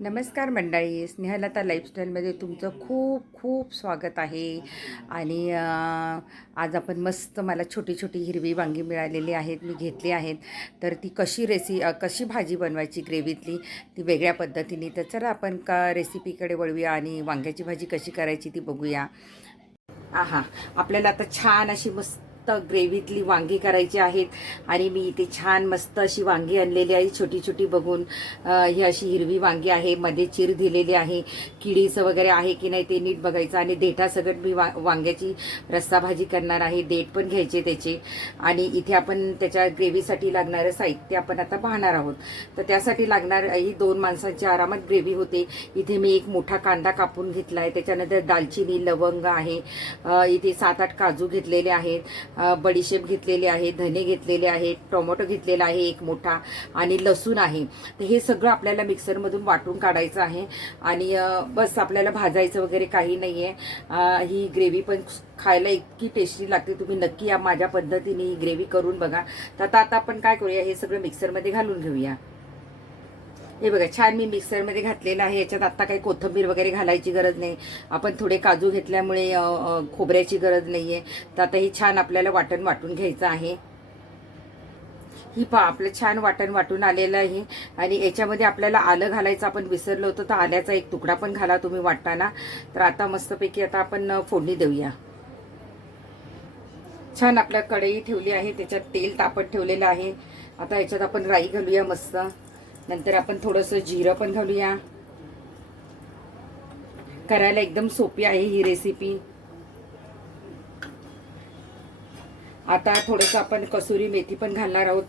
नमस्कार मंडळी स्नेहलता लाईफस्टाईलमध्ये तुमचं खूप खूप स्वागत आहे. आणि आज आपण मस्त मला छोटी छोटी हिरवी वांगी मिळालेली आहेत मी घेतली आहेत. तर ती कशी रेसि कशी भाजी बनवायची ग्रेव्हीतली ती वेगळ्या पद्धतीने. तर चला आपण का रेसिपीकडे वळूया आणि वांग्याची भाजी कशी करायची ती बघूया. आहा आपल्याला आता छान अशी मस्त ग्रेव्हीतली वांगी करायची आहेत. आणि मी इथे छान मस्त अशी वांगी आणलेली आहे. छोटी छोटी बघून ही अशी हिरवी वांगी आहे. मध्ये चिर दिलेली आहे. किडीचं वगैरे आहे की नाही ते नीट बघायचं. आणि देठासकट मी वा वांग्याची रस्सा भाजी करणार आहे. देठ पण घ्यायचे त्याचे. आणि इथे आपण त्याच्या ग्रेव्हीसाठी लागणारं साहित्य आपण आता पाहणार आहोत. तर त्यासाठी लागणार ही दोन माणसांची आरामात ग्रेव्ही होते. इथे मी एक मोठा कांदा कापून घेतला आहे त्याच्यानंतर दालचिनी लवंग आहे. इथे सात आठ काजू घेतलेले आहेत. बडीशेप घेतलेले आहे धने घेतलेले आहेत टोमॅटो घेतलेला आहे एक मोठा आणि लसूण आहे. तर हे सगळं आपल्याला मिक्सरमधून वाटून काढायचं आहे आणि बस आपल्याला भाजायचं वगैरे काही नाही आहे ही ग्रेव्ही पण खायला इतकी टेस्टी लागते. तुम्ही नक्की या माझ्या पद्धतीने ही ग्रेव्ही करून बघा. तर आता आता आपण काय करूया? हे सगळं मिक्सरमध्ये घालून घेऊया. हे बघा छान मी मिक्सरमध्ये घातलेलं आहे. याच्यात आत्ता काही कोथिंबीर वगैरे घालायची गरज नाही. आपण थोडे काजू घेतल्यामुळे खोबऱ्याची गरज नाही आहे तर आता हे छान आपल्याला वाटण वाटून घ्यायचं आहे. ही पा आपलं छान वाटण वाटून आलेलं आहे. आणि याच्यामध्ये आपल्याला आलं घालायचं आपण विसरलो होतो तर आल्याचा एक तुकडा पण घाला तुम्ही वाटताना तर आता मस्तपैकी आता आपण फोडणी देऊया. छान आपल्या कढई ठेवली आहे त्याच्यात तेल तापत ठेवलेलं आहे. आता याच्यात आपण राई घालूया मस्त. नंतर आपण थोडंसं जिरं पण घालूया. करायला एकदम सोपी आहे ही रेसिपी आता थोडंसं आपण कसुरी मेथी पण घालणार आहोत.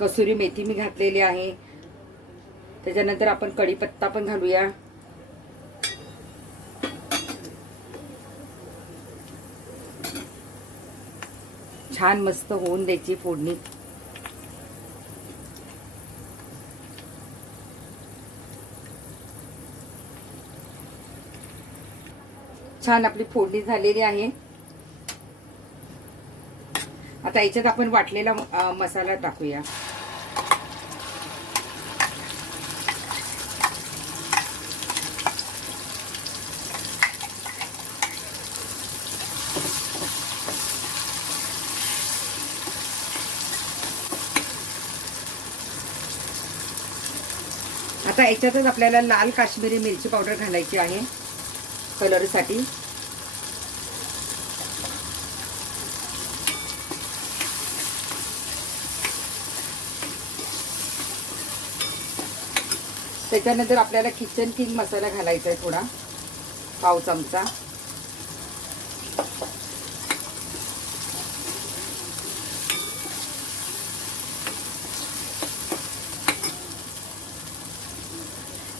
कसुरी मेथी मी घातलेली आहे. त्याच्यानंतर आपण कढीपत्ता पण घालूया. छान मस्त होऊन द्यायची फोडणी. छान आपली फोडणी झालेली आहे. आता याच्यात आपण वाटलेला मसाला टाकूया. आता याच्यातच आपल्याला लाल काश्मीरी मिरची पावडर घालायची आहे. कलरसाठी. त्याच्यानंतर आपल्याला किचन किंग मसाला घालायचा आहे थोडा पाव चमचा.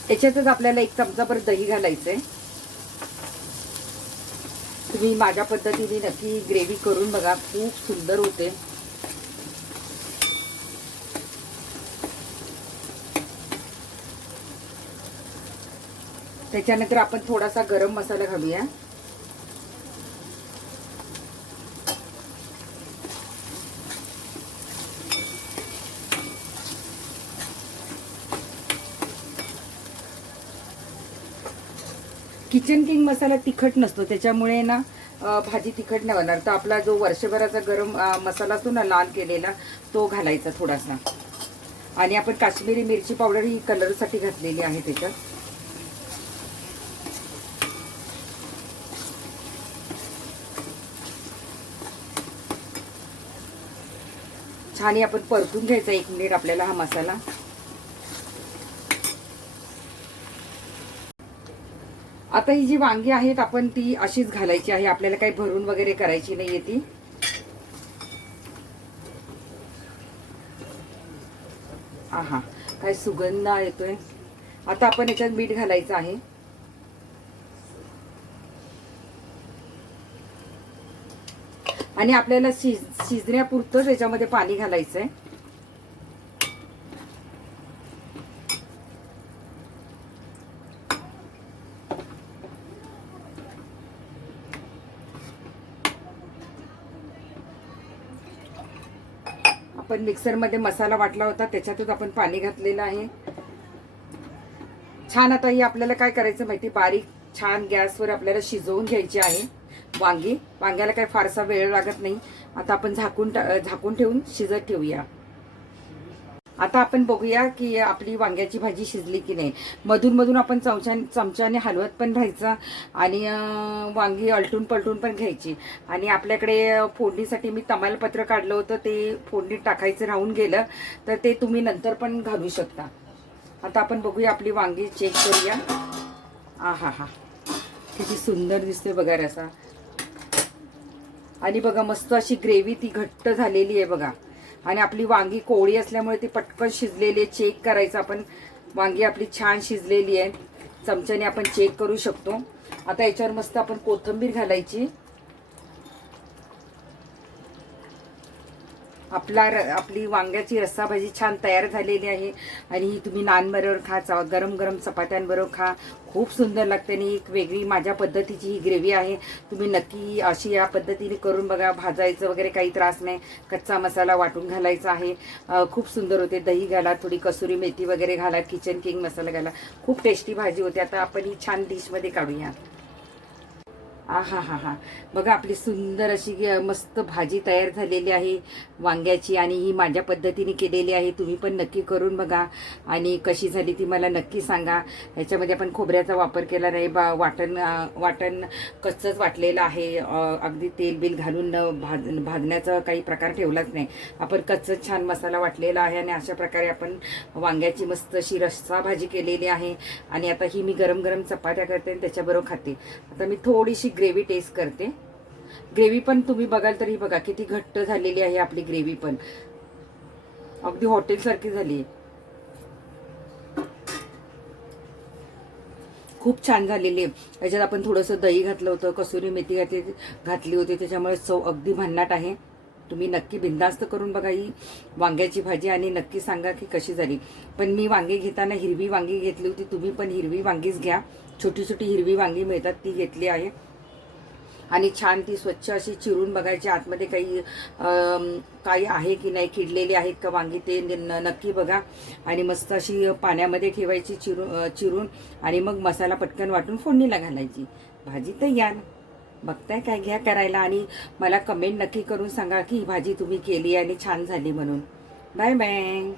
त्याच्यातच आपल्याला एक चमचाभर दही घालायचं आहे तुम्ही माझ्या पद्धतीने नक्की ग्रेव्ही करून बघा खूप सुंदर होते. त्याच्यानंतर आपण थोडासा गरम मसाला घालूया. किचन किंग मसाला तिखट नसतो त्याच्यामुळे ना भाजी तिखट नाही होणार तर आपला जो वर्षभराचा गरम मसाला असतो ना लाल केलेला तो घालायचा थोडासा. आणि आपण काश्मीरी मिरची पावडर ही कलरसाठी घातलेली आहे त्याच्यात. छान आपण परतून घ्यायचा एक मिनिट आपल्याला हा मसाला. आता ही जी वांगी आहेत आपण ती अशीच घालायची आहे. आपल्याला काही भरून वगैरे करायची नाहीये ती. आहा काय सुगंध येतोय. आता आपण याच्यात मीठ घालायचं आहे. आणि आपल्याला शिज शिजण्यापुरतंच याच्यामध्ये पाणी घालायचं आहे आपण मिक्सरमध्ये मसाला वाटला होता त्याच्यातच आपण पाणी घातलेलं आहे. छान आता ही आपल्याला काय करायचं माहिती बारीक छान गॅसवर आपल्याला शिजवून घ्यायची आहे. वांगी वांग्याला काही फारसा वेळ लागत नाही. आता आपण झाकून टा- झाकून ठेवून शिजत ठेवूया. आता आपण बघूया की आपली वांग्याची भाजी शिजली की नाही. मधून मधून आपण चमच्या चमच्याने हलवत पण राहायचं आणि वांगी अलटून पलटून पण घ्यायची. आणि आपल्याकडे फोडणीसाठी मी तमालपत्र काढलं होतं ते फोडणीत टाकायचं राहून गेलं तर ते तुम्ही नंतर पण घालू शकता. आता आपण बघूया आपली वांगी चेक करूया. आ हा. हा किती सुंदर दिसते बघा रसा. आणि बघा मस्त अशी ग्रेव्ही ती घट्ट झालेली आहे बघा. आणि आपली वांगी कोवळी असल्यामुळे ती पटकन शिजलेली आहे. चेक करायचं आपण. वांगी आपली छान शिजलेली आहे. चमच्याने आपण चेक करू शकतो. आता याच्यावर मस्त आपण कोथिंबीर घालायची. आपला र- आपली वांग्याची रस्सा भाजी छान तयार झालेली आहे. आणि ही तुम्ही नानबरोबर खा चा गरम गरम चपात्यांबरोबर खा. खूप सुंदर लागते आणि एक वेगळी माझ्या पद्धतीची ही ग्रेव्ही आहे. तुम्ही नक्की अशी या पद्धतीने करून बघा. भाजायचं वगैरे काही त्रास नाही. कच्चा मसाला वाटून घालायचा आहे. खूप सुंदर होते. दही घाला थोडी कसुरी मेथी वगैरे घाला किचन किंग मसाला घाला. खूप टेस्टी भाजी होते. आता आपण ही छान डिशमध्ये काढूया. आहा हा हा बघा आपली सुंदर अशी ग- मस्त भाजी तयार झालेली आहे वांग्याची आणि ही माझ्या पद्धतीने केलेली आहे. तुम्ही पण नक्की करून बघा. आणि कशी झाली ती मला नक्की सांगा. ह्याच्यामध्ये आपण खोबऱ्याचा वापर केला नाही. बा वाटण वाटण कच्चंच वाटलेलं आहे. अगदी तेल बिल घालून न भाज भाजण्याचा काही प्रकार ठेवलाच नाही. आपण कच्चंच छान मसाला वाटलेला आहे आणि अशा प्रकारे आपण वांग्याची मस्त अशी रस्सा भाजी केलेली आहे. आणि आता ही मी गरम गरम चपात्या करते आणि त्याच्याबरोबर खाते. आता मी थोडीशी ग्रेव्ही टेस्ट करते. ग्रेव्ही पण तुम्ही बघाल तरी बघा किती घट्ट झालेली आहे आपली ग्रेव्ही पण. अगदी हॉटेलसारखी झाली. आहे खूप छान झालेली आहे. याच्यात आपण थोडंसं दही घातलं होतं कसुरी मेथी घातली घातली होती त्याच्यामुळे चव अगदी भन्नाट आहे. तुम्ही नक्की बिंदास्त करून बघा ही वांग्याची भाजी आणि नक्की सांगा की कशी झाली. पण मी वांगी घेताना हिरवी वांगी घेतली होती तुम्ही पण हिरवी वांगीच घ्या. छोटी छोटी हिरवी वांगी मिळतात ती घेतली आहे. आणि छान ती स्वच्छ अशी चिरून बघायची. आतमध्ये काही काही आहे की नाही किडलेली आहेत का वांगी ते न- नक्की बघा. आणि मस्त अशी पाण्यामध्ये ठेवायची चिरून चिरून. आणि मग मसाला पटकन वाटून फोडणीला घालायची. भाजी तयार बघताय काय घ्या करायला. आणि मला कमेंट नक्की करून सांगा की ही भाजी तुम्ही केली आणि छान झाली म्हणून. Bye bye